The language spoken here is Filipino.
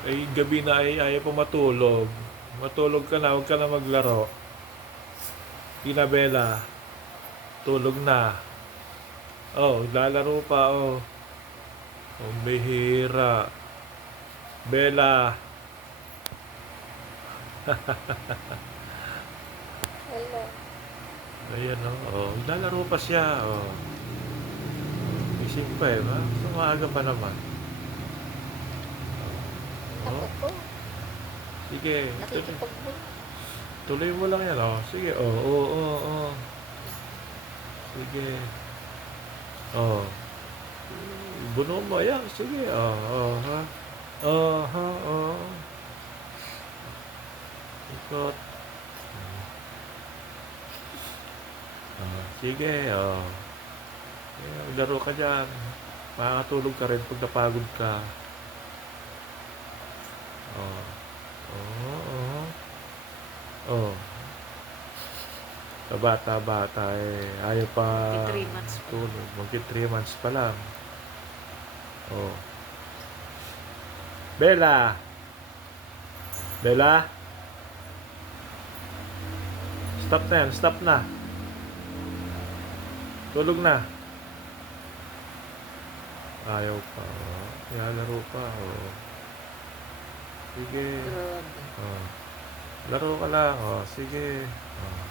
Ay, gabi na ay ayaw pa matulog. Matulog ka na, huwag ka na maglaro. Tina Bella, tulog na. Oh, lalaro pa, oh. Oh, bihira. Bella, Hello. ayan, oh. oh. Lalaro pa siya, oh. Isip pa eh, ba? Sumaga pa naman. Sige. Tuloy, Nakikipagbun. tuloy mo lang yan, oh. Sige, oh, oh, oh, oh. Sige. Oh. Buno mo, yan. Sige, oh, oh, ha. Oh, ha, oh. Ikot. Oh, sige, oh. Yeah, laro ka dyan. Makakatulog ka rin pag napagod ka. Oh, oh. Oh. Sa bata-bata eh, ayaw pa Magti three months pa. tulog. Magki 3 months pa lang. Oh. Bella! Bella? Stop na yan, stop na. Tulog na. Ayaw pa. Oh. Ilalaro pa. Oh. Sige. Grabe. Oh. Laro ka lang. Oh, sige. Oh.